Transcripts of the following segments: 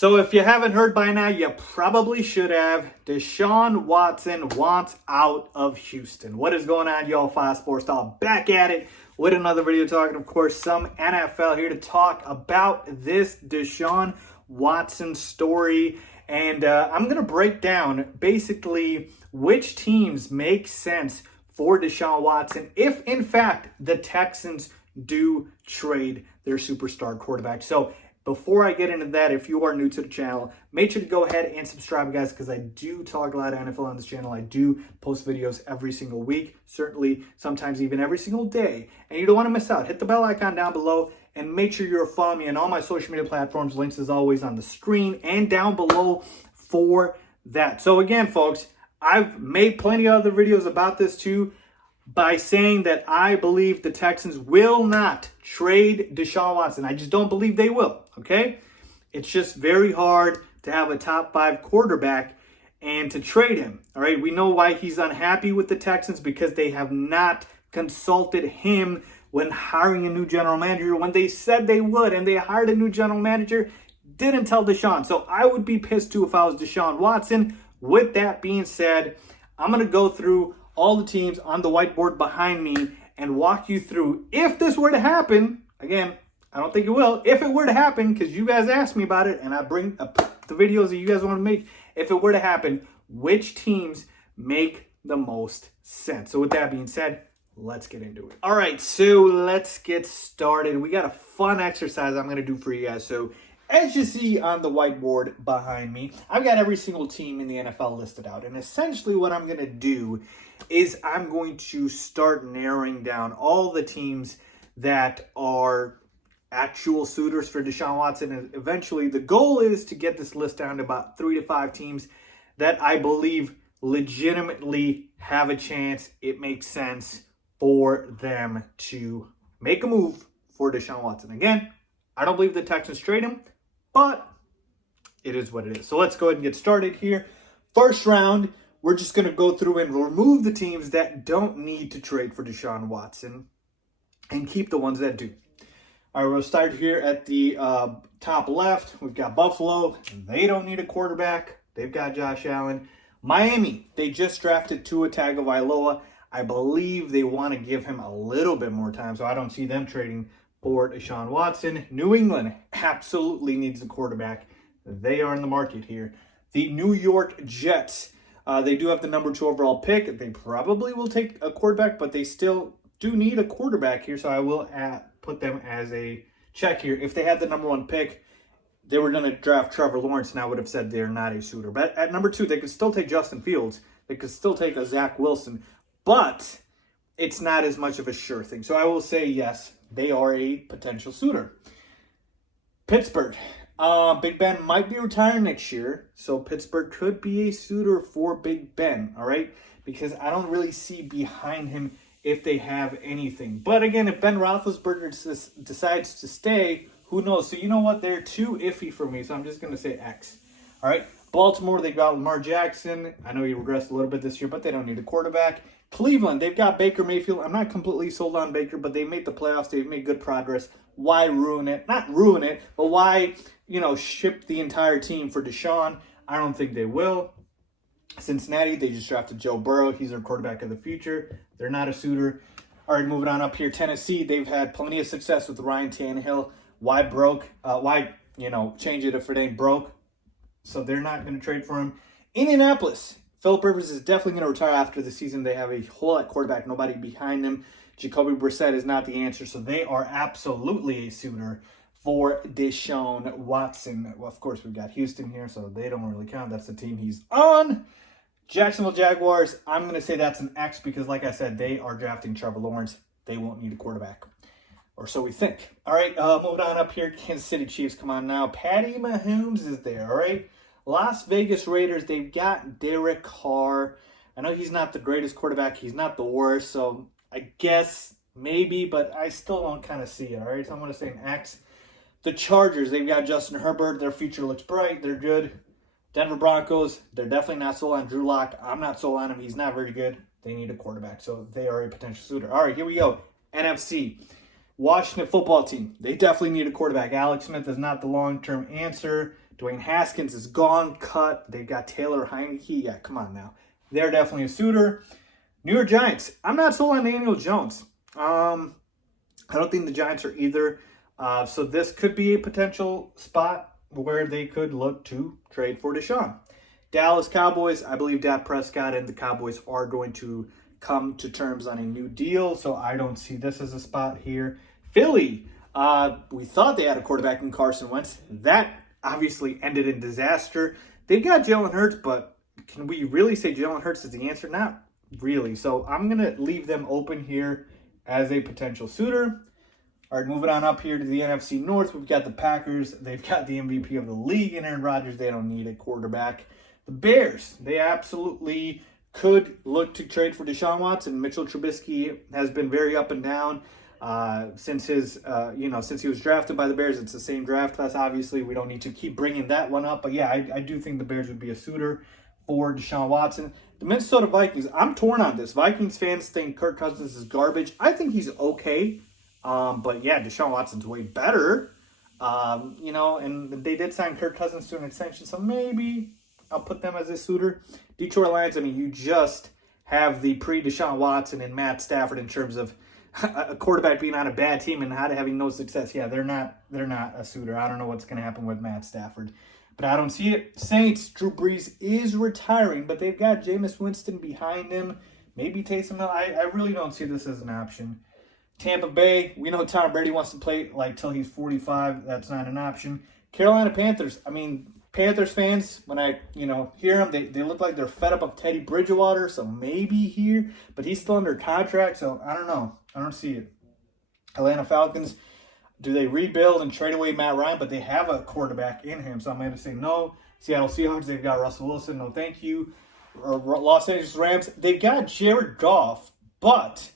So if you haven't heard by now, you probably should have. DeShaun Watson wants out of Houston. What is going on, y'all? Faiz Sports Talk back at it with another video talking, of course, some NFL, here to talk about this DeShaun Watson story. And I'm going to break down basically which teams make sense for DeShaun Watson if, in fact, the Texans do trade their superstar quarterback. So before I get into that, if you are new to the channel, make sure to go ahead and subscribe, guys, because I do talk a lot of NFL on this channel. I do post videos every single week, certainly sometimes even every single day, and you don't want to miss out. Hit the bell icon down below and make sure you're following me on all my social media platforms. Links, as always, on the screen and down below for that. So again, folks, I've made plenty of other videos about this too, by saying that I believe the Texans will not trade DeShaun Watson. I just don't believe they will, okay? It's just very hard to have a top 5 quarterback and to trade him, all right? We know why he's unhappy with the Texans, because they have not consulted him when hiring a new general manager, when they said they would, and they hired a new general manager, didn't tell DeShaun. So I would be pissed too if I was DeShaun Watson. With that being said, I'm going to go through all the teams on the whiteboard behind me and walk you through, if this were to happen, again, I don't think it will, if it were to happen, because you guys asked me about it and I bring up the videos that you guys want to make, if it were to happen, which teams make the most sense. So with that being said, let's get into it. All right, so let's get started. We got a fun exercise I'm going to do for you guys. So as you see on the whiteboard behind me, I've got every single team in the NFL listed out. And essentially what I'm going to do is I'm going to start narrowing down all the teams that are actual suitors for DeShaun Watson. And eventually the goal is to get this list down to about 3 to 5 teams that I believe legitimately have a chance. It makes sense for them to make a move for DeShaun Watson. Again, I don't believe the Texans trade him, but it is what it is. So let's go ahead and get started here. First round, we're just going to go through and remove the teams that don't need to trade for DeShaun Watson and keep the ones that do. All right, we'll start here at the top left. We've got Buffalo. They don't need a quarterback. They've got Josh Allen. Miami, they just drafted Tua Tagovailoa. I believe they want to give him a little bit more time, so I don't see them trading for DeShaun Watson. New England absolutely needs a quarterback. They are in the market here. The New York Jets, they do have the number 2 overall pick. They probably will take a quarterback, but they still do need a quarterback here, so I will put them as a check here. If they had the number 1 pick, they were going to draft Trevor Lawrence, and I would have said they're not a suitor. But at number 2, they could still take Justin Fields. They could still take a Zach Wilson, but it's not as much of a sure thing. So I will say yes, they are a potential suitor. Pittsburgh. Big Ben might be retiring next year, so Pittsburgh could be a suitor for Big Ben, all right? Because I don't really see behind him if they have anything. But again, if Ben Roethlisberger decides to stay, who knows? So you know what? They're too iffy for me, so I'm just going to say X. All right? Baltimore, they got Lamar Jackson. I know he regressed a little bit this year, but they don't need a quarterback. Cleveland, they've got Baker Mayfield. I'm not completely sold on Baker, but they made the playoffs. They've made good progress. Why ruin it? Not ruin it, but why, ship the entire team for DeShaun? I don't think they will. Cincinnati, they just drafted Joe Burrow. He's their quarterback of the future. They're not a suitor. All right, moving on up here. Tennessee, they've had plenty of success with Ryan Tannehill. Why change it if it ain't broke? So they're not going to trade for him. Indianapolis, Philip Rivers is definitely going to retire after the season. They have a whole lot quarterback, nobody behind them. Jacoby Brissett is not the answer, so they are absolutely a suitor for DeShaun Watson. Well, of course, we've got Houston here, so they don't really count. That's the team he's on. Jacksonville Jaguars, I'm going to say that's an X because, like I said, they are drafting Trevor Lawrence. They won't need a quarterback, or so we think. All right, moving on up here. Kansas City Chiefs, come on now. Patty Mahomes is there, all right? Las Vegas Raiders, they've got Derek Carr. I know he's not the greatest quarterback. He's not the worst, so I guess maybe, but I still don't kind of see it, all right? So I'm going to say an X. The Chargers, they've got Justin Herbert. Their future looks bright. They're good. Denver Broncos, they're definitely not sold on Drew Lock. I'm not sold on him. He's not very good. They need a quarterback, so they are a potential suitor. All right, here we go. NFC. Washington football team, they definitely need a quarterback. Alex Smith is not the long-term answer. Dwayne Haskins is gone, cut. They've got Taylor Heineke. Yeah, come on now. They're definitely a suitor. New York Giants. I'm not sold on Daniel Jones. I don't think the Giants are either. So this could be a potential spot where they could look to trade for DeShaun. Dallas Cowboys. I believe Dak Prescott and the Cowboys are going to come to terms on a new deal. So I don't see this as a spot here. Philly. We thought they had a quarterback in Carson Wentz. That obviously ended in disaster. They've got Jalen Hurts, but can we really say Jalen Hurts is the answer? Not really. So I'm going to leave them open here as a potential suitor. All right, moving on up here to the NFC North, we've got the Packers. They've got the MVP of the league in Aaron Rodgers. They don't need a quarterback. The Bears, they absolutely could look to trade for DeShaun Watson. Mitchell Trubisky has been very up and down since since he was drafted by the Bears. It's the same draft class. Obviously, we don't need to keep bringing that one up. But yeah, I do think the Bears would be a suitor for DeShaun Watson. The Minnesota Vikings, I'm torn on this. Vikings fans think Kirk Cousins is garbage. I think he's okay. But yeah, DeShaun Watson's way better. And they did sign Kirk Cousins to an extension, so maybe I'll put them as a suitor. Detroit Lions, I mean, you just have the pre-DeShaun Watson and Matt Stafford in terms of a quarterback being on a bad team and having no success. Yeah, they're not a suitor. I don't know what's going to happen with Matt Stafford, but I don't see it. Saints, Drew Brees is retiring, but they've got Jameis Winston behind him. Maybe Taysom Hill. I really don't see this as an option. Tampa Bay, we know Tom Brady wants to play till he's 45. That's not an option. Carolina Panthers. I mean, Panthers fans, when I hear them, they look like they're fed up of Teddy Bridgewater. So maybe here, but he's still under contract. So I don't know. I don't see it. Atlanta Falcons. Do they rebuild and trade away Matt Ryan? But they have a quarterback in him, so I'm going to say no. Seattle Seahawks. They've got Russell Wilson. No, thank you. Los Angeles Rams. They've got Jared Goff, but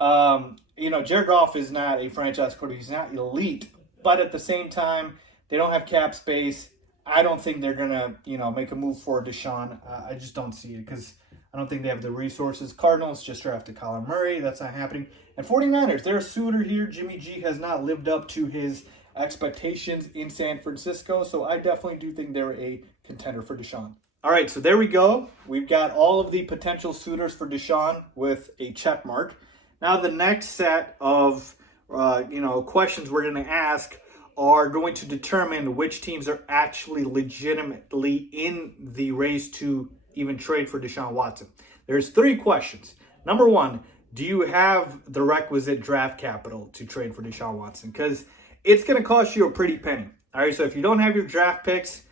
Jared Goff is not a franchise quarterback. He's not elite. But at the same time, they don't have cap space. I don't think they're going to, make a move for DeShaun. I just don't see it because I don't think they have the resources. Cardinals just drafted Kyler Murray. That's not happening. And 49ers, they're a suitor here. Jimmy G has not lived up to his expectations in San Francisco. So I definitely do think they're a contender for DeShaun. All right, so there we go. We've got all of the potential suitors for DeShaun with a check mark. Now the next set of questions we're going to ask are going to determine which teams are actually legitimately in the race to even trade for DeShaun Watson. There's 3 questions. Number 1, do you have the requisite draft capital to trade for DeShaun Watson? Because it's going to cost you a pretty penny. All right, so if you don't have your draft picks,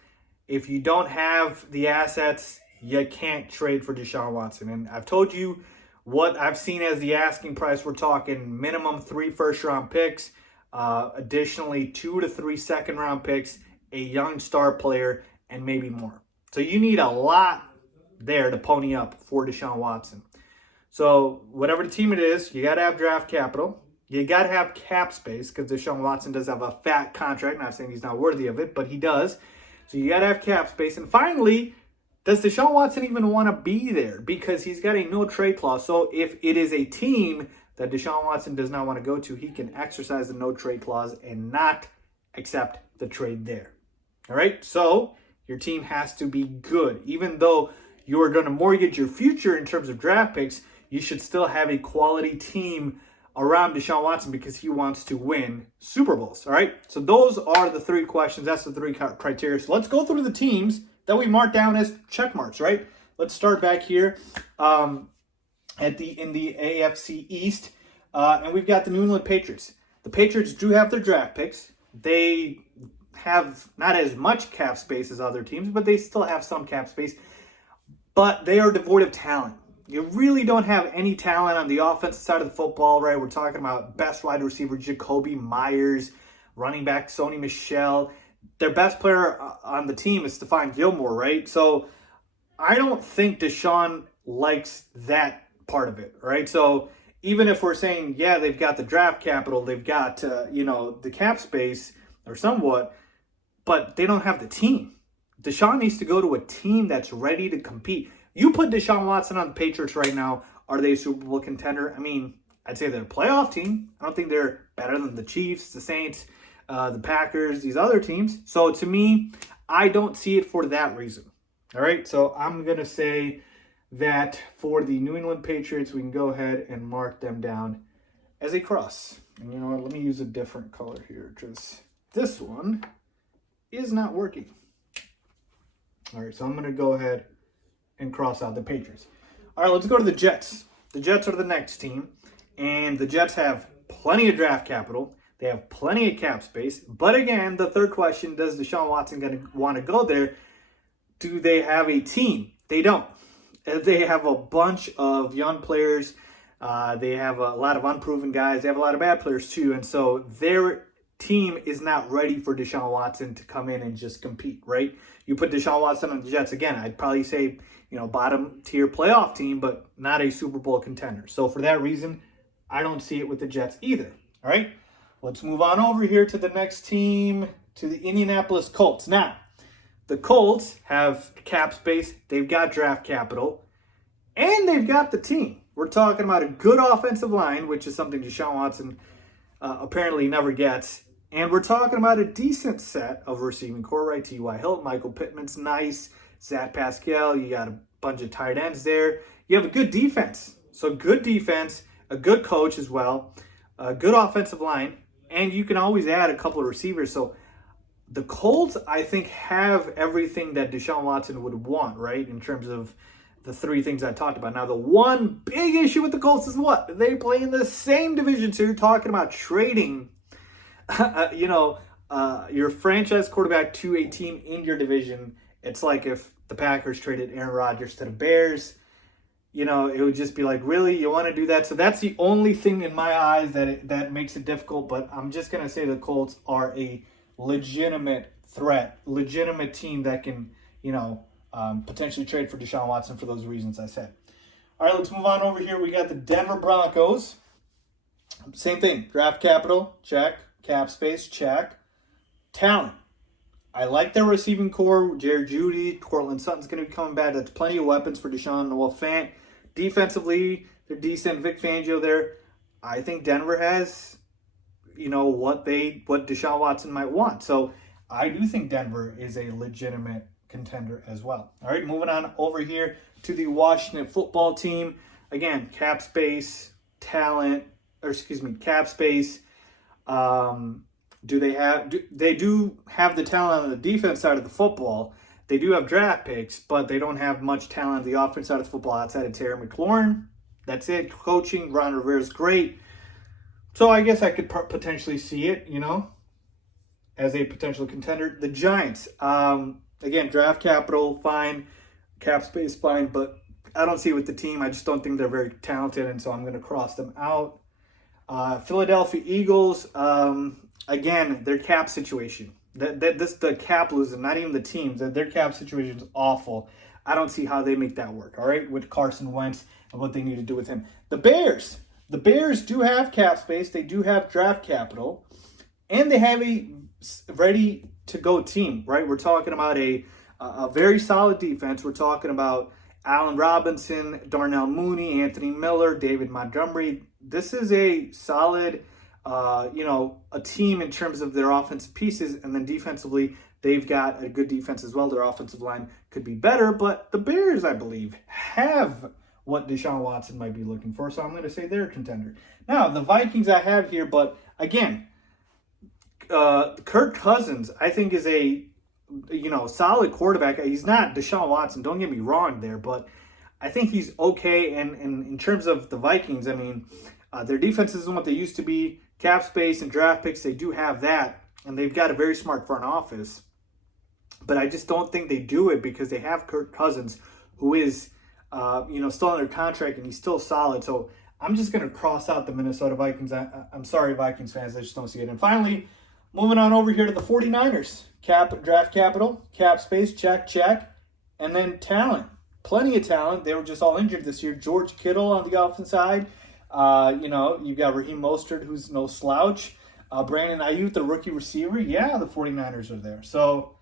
if you don't have the assets, you can't trade for DeShaun Watson. And I've told you what I've seen as the asking price. We're talking minimum 3 first-round picks, additionally 2 to 3 second-round picks, a young star player, and maybe more. So you need a lot there to pony up for DeShaun Watson. So whatever the team it is, you got to have draft capital. You got to have cap space because DeShaun Watson does have a fat contract. Not saying he's not worthy of it, but he does. So you got to have cap space. And finally, does DeShaun Watson even want to be there? Because he's got a no-trade clause. So if it is a team that DeShaun Watson does not want to go to, he can exercise the no-trade clause and not accept the trade there. All right? So your team has to be good. Even though you are going to mortgage your future in terms of draft picks, you should still have a quality team around DeShaun Watson because he wants to win Super Bowls. All right? So those are the 3 questions. That's the 3 criteria. So let's go through the teams that we marked down as check marks, right? Let's start back here in the AFC East. And we've got the New England Patriots. The Patriots do have their draft picks. They have not as much cap space as other teams, but they still have some cap space. But they are devoid of talent. You really don't have any talent on the offensive side of the football, right? We're talking about best wide receiver Jacoby Myers, running back Sony Michel. Their best player on the team is Stephon Gilmore, right? So I don't think DeShaun likes that part of it, right? So even if we're saying, yeah, they've got the draft capital, they've got, the cap space or somewhat, but they don't have the team. DeShaun needs to go to a team that's ready to compete. You put DeShaun Watson on the Patriots right now, are they a Super Bowl contender? I mean, I'd say they're a playoff team. I don't think they're better than the Chiefs, the Saints, the Packers, these other teams. So to me, I don't see it for that reason. All right, so I'm going to say that for the New England Patriots, we can go ahead and mark them down as a cross. And you know what, let me use a different color here because this one is not working. All right, so I'm going to go ahead and cross out the Patriots. All right, let's go to the Jets. The Jets are the next team, and the Jets have plenty of draft capital. They have plenty of cap space. But again, the third question, does DeShaun Watson going to want to go there? Do they have a team? They don't. They have a bunch of young players. They have a lot of unproven guys. They have a lot of bad players too. And so their team is not ready for DeShaun Watson to come in and just compete, right? You put DeShaun Watson on the Jets, again, I'd probably say, bottom tier playoff team, but not a Super Bowl contender. So for that reason, I don't see it with the Jets either. All right, let's move on over here to the next team, to the Indianapolis Colts. Now, the Colts have cap space, they've got draft capital, and they've got the team. We're talking about a good offensive line, which is something DeShaun Watson apparently never gets. And we're talking about a decent set of receiving core, right? T.Y. Hilton, Michael Pittman's nice, Zach Pascal, you got a bunch of tight ends there. You have a good defense. So good defense, a good coach as well, a good offensive line, and you can always add a couple of receivers. So the Colts, I think, have everything that DeShaun Watson would want, right, in terms of the three things I talked about. Now, the one big issue with the Colts is what? They play in the same division, so you're talking about trading, your franchise quarterback to a team in your division. It's like if the Packers traded Aaron Rodgers to the Bears, it would just be like, really, you want to do that? So that's the only thing in my eyes that makes it difficult. But I'm just going to say the Colts are a legitimate threat, legitimate team that can, potentially trade for DeShaun Watson for those reasons I said. All right, let's move on over here. We got the Denver Broncos. Same thing. Draft capital, check. Cap space, check. Talent. I like their receiving core. Jared Judy, Cortland Sutton's going to be coming back. That's plenty of weapons for Deshaun. Noah Fant. Defensively, they're decent. Vic Fangio there. I think Denver has, what Deshaun Watson might want. So I do think Denver is a legitimate contender as well. All right, moving on over here to the Washington football team. Again, cap space, cap space. They do have the talent on the defense side of the football. They do have draft picks, but they don't have much talent on the offense side of the football outside of Terry McLaurin. That's it. Coaching, Ron Rivera's great. So I guess I could potentially see it, as a potential contender. The Giants, again, draft capital, fine. Cap space, fine. But I don't see it with the team. I just don't think they're very talented, and so I'm going to cross them out. Philadelphia Eagles, again, their cap situation. The cap losing, not even the teams. Their cap situation is awful. I don't see how they make that work, all right, with Carson Wentz and what they need to do with him. The Bears do have cap space. They do have draft capital. And they have a ready-to-go team, right? We're talking about a very solid defense. We're talking about Allen Robinson, Darnell Mooney, Anthony Miller, David Montgomery. This is a solid, a team in terms of their offensive pieces. And then defensively, they've got a good defense as well. Their offensive line could be better. But the Bears, I believe, have what Deshaun Watson might be looking for. So I'm going to say they're a contender. Now, the Vikings I have here, but again, Kirk Cousins, I think, is a solid quarterback. He's not Deshaun Watson, don't get me wrong there, but I think he's okay. And in terms of the Vikings, I mean, their defense isn't what they used to be. Cap space and draft picks, they do have that, and they've got a very smart front office. But I just don't think they do it because they have Kirk Cousins, who is, still under contract, and he's still solid. So I'm just going to cross out the Minnesota Vikings. I'm sorry, Vikings fans, I just don't see it. And finally, moving on over here to the 49ers. Draft capital, cap space, check. And then talent. Plenty of talent. They were just all injured this year. George Kittle on the offense side. You got Raheem Mostert, who's no slouch. Brandon Ayuk, the rookie receiver. Yeah, the 49ers are there. So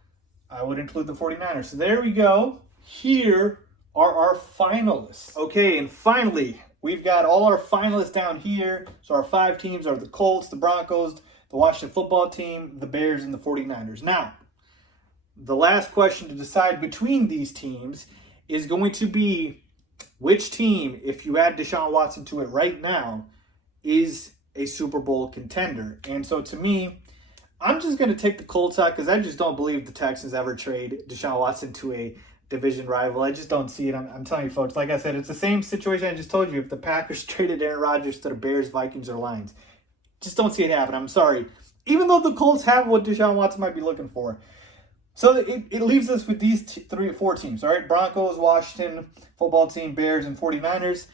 I would include the 49ers. So there we go. Here are our finalists. Okay, and finally, we've got all our finalists down here. So our 5 teams are the Colts, the Broncos, the Washington football team, the Bears, and the 49ers. Now, the last question to decide between these teams is going to be which team, if you add DeShaun Watson to it right now, is a Super Bowl contender. And so to me, I'm just going to take the Colts out because I just don't believe the Texans ever trade DeShaun Watson to a division rival. I just don't see it. I'm telling you, folks, like I said, it's the same situation I just told you. If the Packers traded Aaron Rodgers to the Bears, Vikings, or Lions, just don't see it happen. I'm sorry. Even though the Colts have what DeShaun Watson might be looking for. So it leaves us with these 3 or 4 teams, all right? Broncos, Washington, football team, Bears, and 49ers.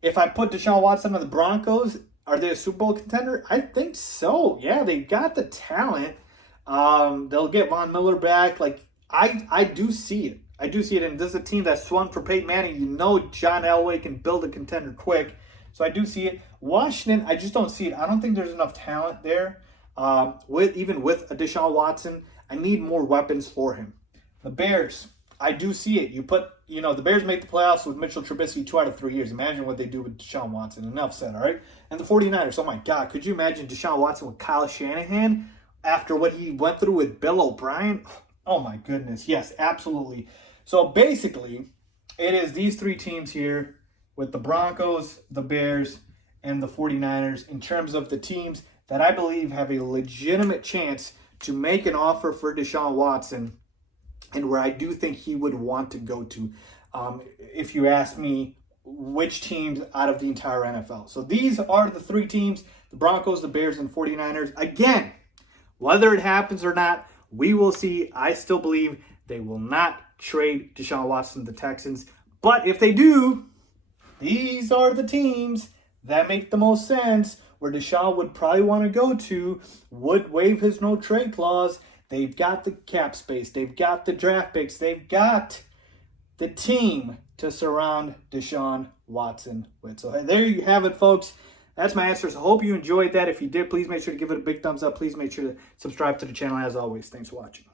If I put DeShaun Watson on the Broncos, are they a Super Bowl contender? I think so. Yeah, they got the talent. They'll get Von Miller back. Like, I do see it. I do see it. And this is a team that swung for Peyton Manning. You know John Elway can build a contender quick. So I do see it. Washington, I just don't see it. I don't think there's enough talent there. Even with a DeShaun Watson, I need more weapons for him. The Bears, I do see it. The Bears make the playoffs with Mitchell Trubisky 2 out of 3 years. Imagine what they do with DeShaun Watson. Enough said, all right? And the 49ers, oh my God, could you imagine DeShaun Watson with Kyle Shanahan after what he went through with Bill O'Brien? Oh my goodness, yes, absolutely. So basically, it is these 3 teams here with the Broncos, the Bears, and the 49ers in terms of the teams that I believe have a legitimate chance to make an offer for DeShaun Watson and where I do think he would want to go to, if you ask me, which teams out of the entire NFL. So these are the 3 teams, the Broncos, the Bears, and 49ers. Again, whether it happens or not, we will see. I still believe they will not trade DeShaun Watson to the Texans. But if they do, these are the teams that make the most sense, where DeShaun would probably want to go to, would waive his no-trade clause. They've got the cap space. They've got the draft picks. They've got the team to surround DeShaun Watson with. So there you have it, folks. That's my answers. I hope you enjoyed that. If you did, please make sure to give it a big thumbs up. Please make sure to subscribe to the channel as always. Thanks for watching.